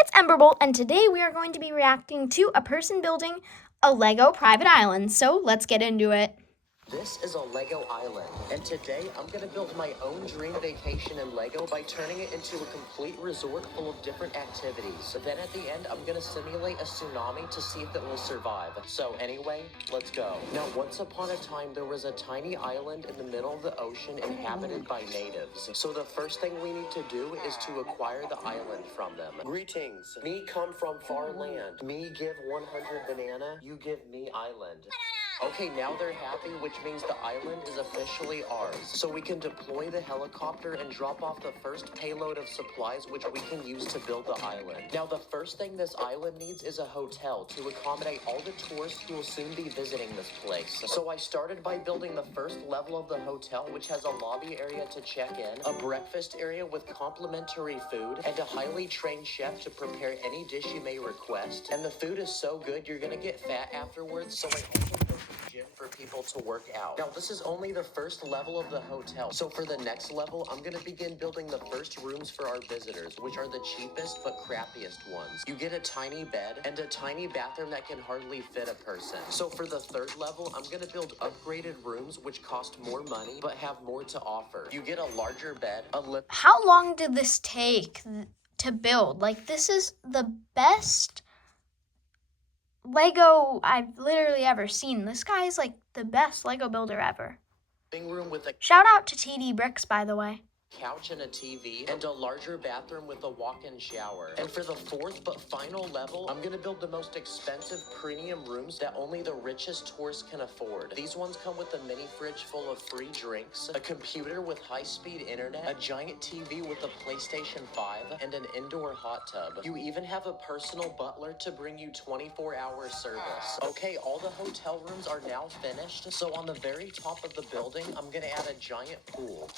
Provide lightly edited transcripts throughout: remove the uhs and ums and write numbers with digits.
It's Emberbolt, and today we are going to be reacting to a person building a Lego private island. So let's get into it. This is a Lego island, and today I'm going to build my own dream vacation in Lego by turning it into a complete resort full of different activities. Then at the end, I'm going to simulate a tsunami to see if it will survive. So anyway, let's go. Now, once upon a time, there was a tiny island in the middle of the ocean inhabited by natives. So the first thing we need to do is to acquire the island from them. Greetings. Me come from far land. Me give 100 banana, you give me island. Okay, now they're happy, which means the island is officially ours. So we can deploy the helicopter and drop off the first payload of supplies which we can use to build the island. Now, the first thing this island needs is a hotel to accommodate all the tourists who will soon be visiting this place. So I started by building the first level of the hotel, which has a lobby area to check in, a breakfast area with complimentary food, and a highly trained chef to prepare any dish you may request. And the food is so good, you're gonna get fat afterwards, so I also built a gym for people to work out. Now, this is only the first level of the hotel. So for the next level, I'm gonna begin building the first rooms for our visitors, which are the cheapest but crappiest ones. You get a tiny bed and a tiny bathroom that can hardly fit a person. So for the third level, I'm gonna build upgraded rooms which cost more money but have more to offer. You get a larger bed, a lift. How long did this take to build? Like, this is the best Lego I've literally ever seen. This guy is like the best Lego builder ever. Room with a Shout out to TD Bricks, by the way. couch and a TV, and a larger bathroom with a walk-in shower. And for the fourth but final level, I'm gonna build the most expensive premium rooms that only the richest tourists can afford. These ones come with a mini fridge full of free drinks, a computer with high-speed internet, a giant TV with a PlayStation 5, and an indoor hot tub. You even have a personal butler to bring you 24-hour service. Okay, all the hotel rooms are now finished, so on the very top of the building, I'm gonna add a giant pool.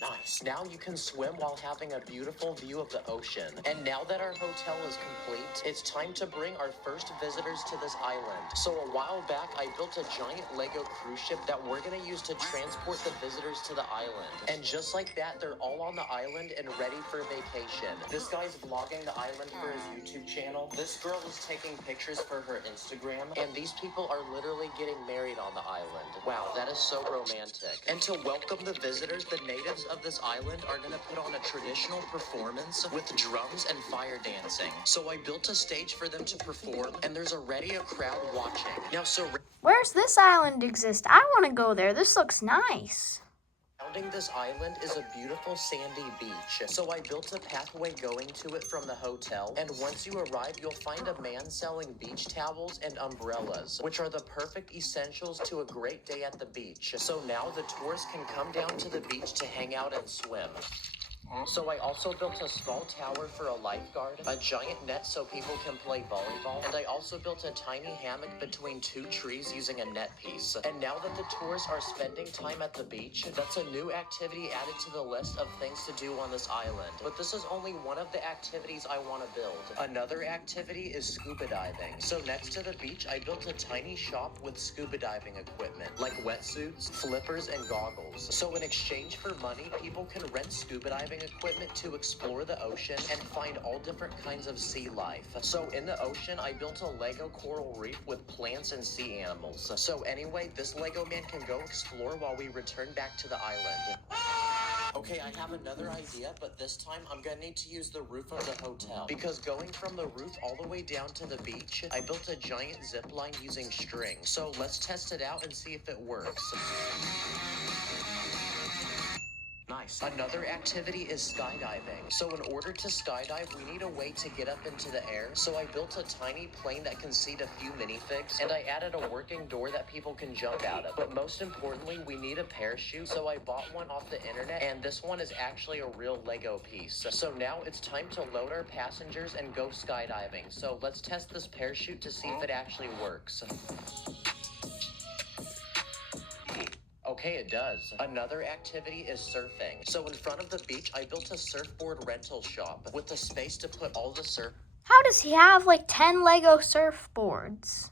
Nice. Now you can swim while having a beautiful view of the ocean. And now that our hotel is complete, it's time to bring our first visitors to this island. So a while back, I built a giant Lego cruise ship that we're gonna use to transport the visitors to the island. And just like that, they're all on the island and ready for vacation. This guy's vlogging the island for his YouTube channel. This girl is taking pictures for her Instagram. And these people are literally getting married on the island. Wow, that is so romantic. And to welcome the visitors, the natives of this island are gonna put on a traditional performance with drums and fire dancing. So I built a stage for them to perform, and there's already a crowd watching. Now, Where's this island exist? I want to go there. This looks nice. surrounding this island is a beautiful sandy beach. So I built a pathway going to it from the hotel, and once you arrive, you'll find a man selling beach towels and umbrellas, which are the perfect essentials to a great day at the beach. So now the tourists can come down to the beach to hang out and swim. So I also built a small tower for a lifeguard, a giant net so people can play volleyball, and I also built a tiny hammock between two trees using a net piece. And now that the tourists are spending time at the beach, that's a new activity added to the list of things to do on this island. But this is only one of the activities I want to build. Another activity is scuba diving. So next to the beach, I built a tiny shop with scuba diving equipment, like wetsuits, flippers, and goggles. So in exchange for money, people can rent scuba diving equipment to explore the ocean and find all different kinds of sea life. So in the ocean, I built a Lego coral reef with plants and sea animals. So anyway, this Lego man can go explore while we return back to the island. Okay, I have another idea, but this time I'm gonna need to use the roof of the hotel. Because going from the roof all the way down to the beach, I built a giant zip line using string. So let's test it out and see if it works. Nice. Another activity is skydiving. So in order to skydive, we need a way to get up into the air. So I built a tiny plane that can seat a few minifigs, and I added a working door that people can jump out of. But most importantly, we need a parachute. So I bought one off the internet, and this one is actually a real Lego piece. So now it's time to load our passengers and go skydiving. So let's test this parachute to see if it actually works. Okay, it does. Another activity is surfing. So in front of the beach, I built a surfboard rental shop with the space to put all the surf. How does he have like 10 Lego surfboards?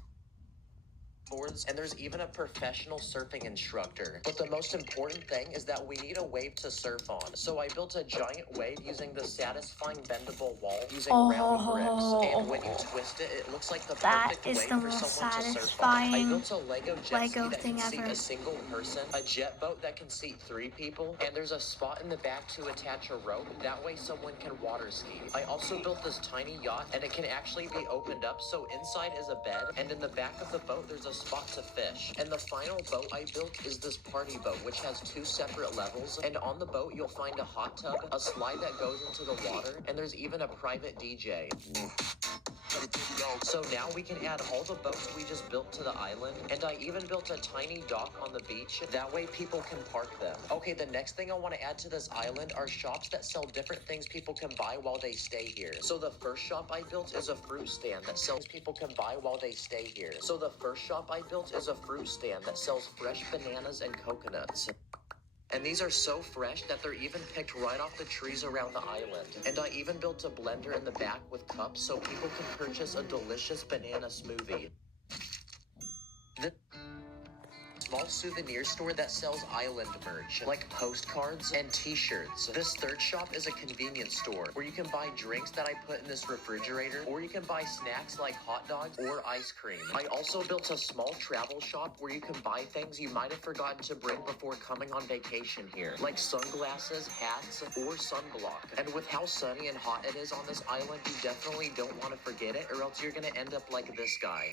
boards, and there's even a professional surfing instructor. But the most important thing is that we need a wave to surf on. So I built a giant wave using the satisfying bendable wall using round bricks. And when you twist it, it looks like the That perfect is wave the for most someone to surf on. I satisfying built a Lego jet Lego ski that thing can seat ever. a single person, a jet boat that can seat 3 people, and there's a spot in the back to attach a rope. That way someone can water ski. I also built this tiny yacht, and it can actually be opened up, so inside is a bed, and in the back of the boat there's a spot to fish. And the final boat I built is this party boat, which has 2 separate levels, and on the boat you'll find a hot tub, a slide that goes into the water, and there's even a private DJ. So now we can add all the boats we just built to the island, and I even built a tiny dock on the beach, that way people can park them. Okay, the next thing I want to add to this island are shops that sell different things people can buy while they stay here. So the first shop I built is a fruit stand that sells people can buy while they stay here. So the first shop I built is a fruit stand that sells fresh bananas and coconuts. And these are so fresh that they're even picked right off the trees around the island. And I even built a blender in the back with cups so people can purchase a delicious banana smoothie. This small souvenir store that sells island merch, like postcards and t-shirts. This third shop is a convenience store where you can buy drinks that I put in this refrigerator, or you can buy snacks like hot dogs or ice cream. I also built a small travel shop where you can buy things you might have forgotten to bring before coming on vacation here, like sunglasses, hats, or sunblock. And with how sunny and hot it is on this island, you definitely don't want to forget it, or else you're gonna end up like this guy.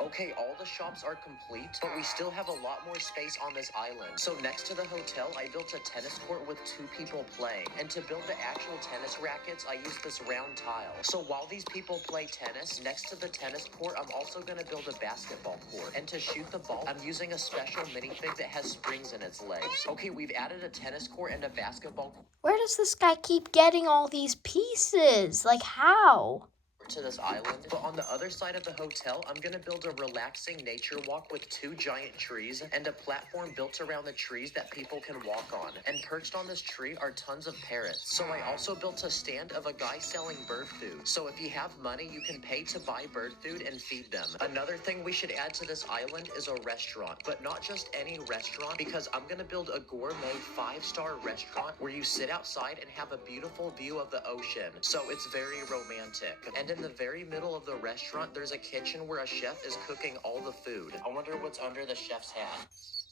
Okay, all the shops are complete, but we still have a lot more space on this island. So next to the hotel, I built a tennis court with 2 people playing. And to build the actual tennis rackets, I used this round tile. So while these people play tennis, next to the tennis court, I'm also gonna build a basketball court. And to shoot the ball, I'm using a special minifig that has springs in its legs. Okay, we've added a tennis court and a basketball court Where does this guy keep getting all these pieces? Like, how? to this island, but on the other side of the hotel, I'm gonna build a relaxing nature walk with 2 giant trees and a platform built around the trees that people can walk on. And perched on this tree are tons of parrots. So I also built a stand of a guy selling bird food. So if you have money, you can pay to buy bird food and feed them. Another thing we should add to this island is a restaurant, but not just any restaurant, because I'm gonna build a gourmet 5-star restaurant where you sit outside and have a beautiful view of the ocean. So it's very romantic. And in the very middle of the restaurant, there's a kitchen where a chef is cooking all the food. I wonder what's under the chef's hat.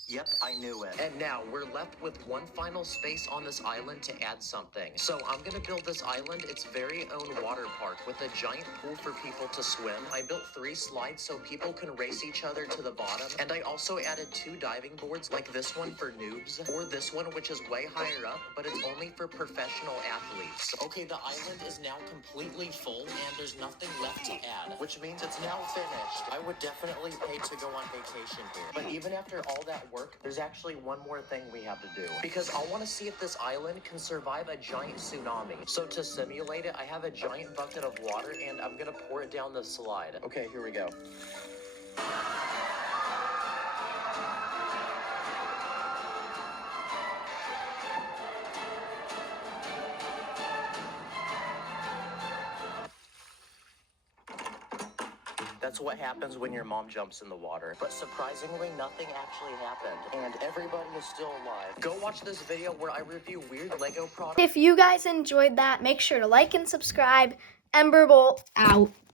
Yep, I knew it. And now we're left with one final space on this island to add something. So I'm gonna build this island its very own water park with a giant pool for people to swim. I built 3 slides so people can race each other to the bottom. And I also added 2 diving boards, like this one for noobs, or this one which is way higher up, but it's only for professional athletes. Okay, the island is now completely full and there's nothing left to add, which means it's now finished. I would definitely pay to go on vacation here. But even after all that work, there's actually one more thing we have to do. Because I want to see if this island can survive a giant tsunami. So to simulate it, I have a giant bucket of water and I'm gonna pour it down the slide. Okay, here we go. That's what happens when your mom jumps in the water. But surprisingly, nothing actually happened. And everybody is still alive. Go watch this video where I review weird Lego products. If you guys enjoyed that, make sure to like and subscribe. Emberbolt out.